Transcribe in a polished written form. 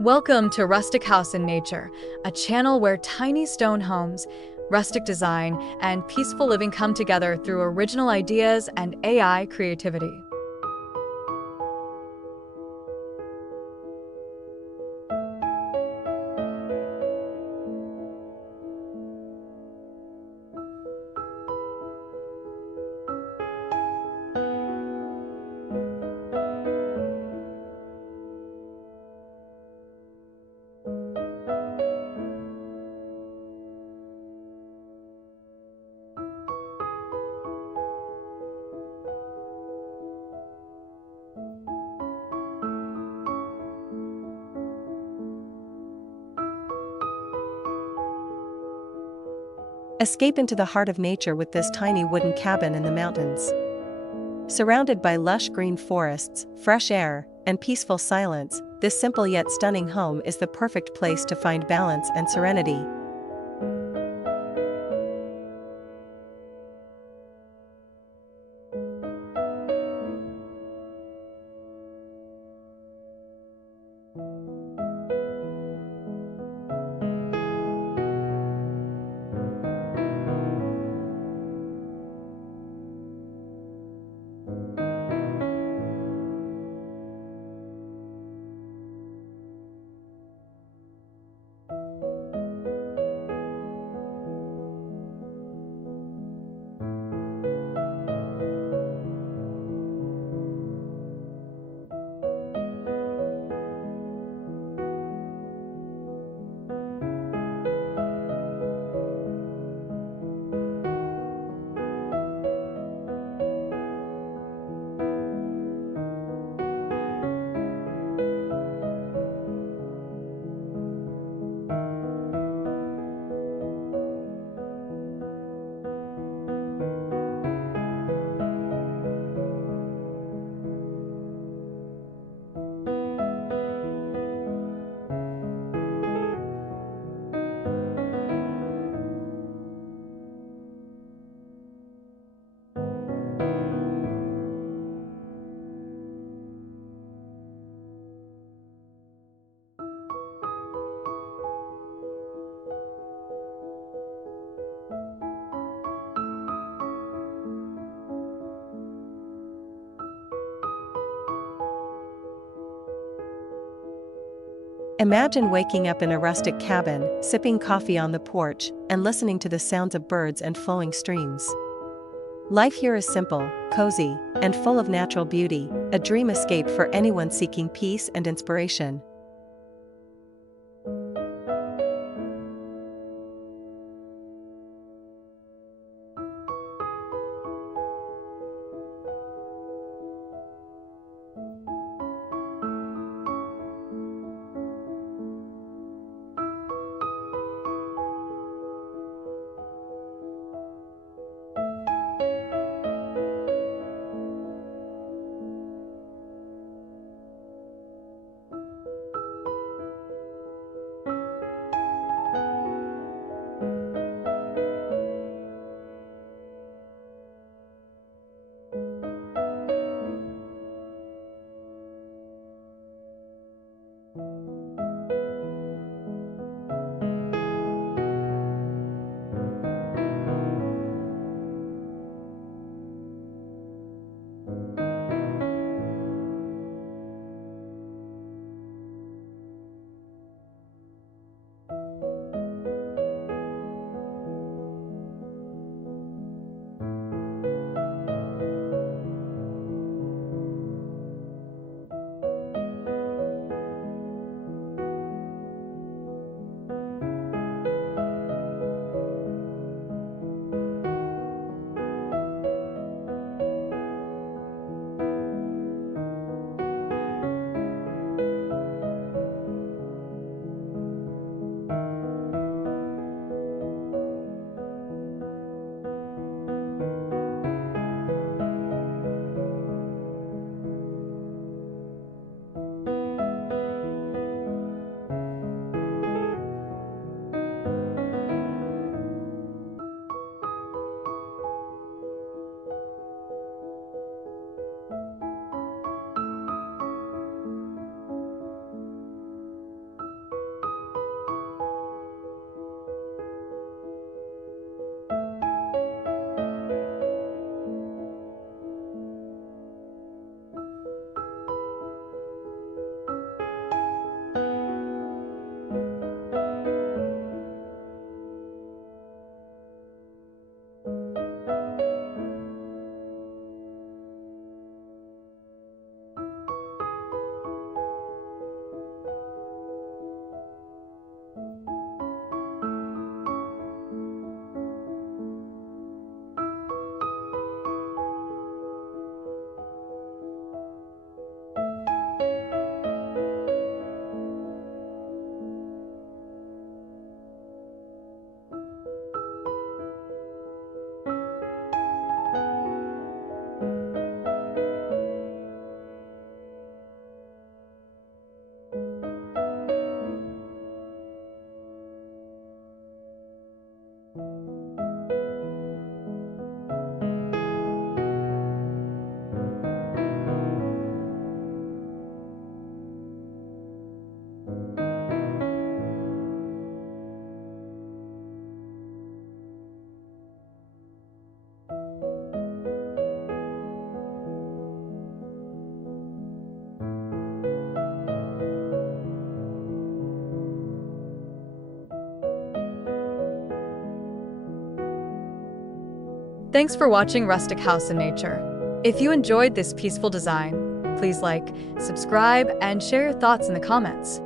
Welcome to Rustic House in Nature, a channel where tiny stone homes, rustic design, and peaceful living come together through original ideas and AI creativity. Escape into the heart of nature with this tiny wooden cabin in the mountains. Surrounded by lush green forests, fresh air, and peaceful silence, this simple yet stunning home is the perfect place to find balance and serenity. Imagine waking up in a rustic cabin, sipping coffee on the porch, and listening to the sounds of birds and flowing streams. Life here is simple, cozy, and full of natural beauty, a dream escape for anyone seeking peace and inspiration. Thanks for watching Rustic House in Nature. If you enjoyed this peaceful design, please like, subscribe, and share your thoughts in the comments.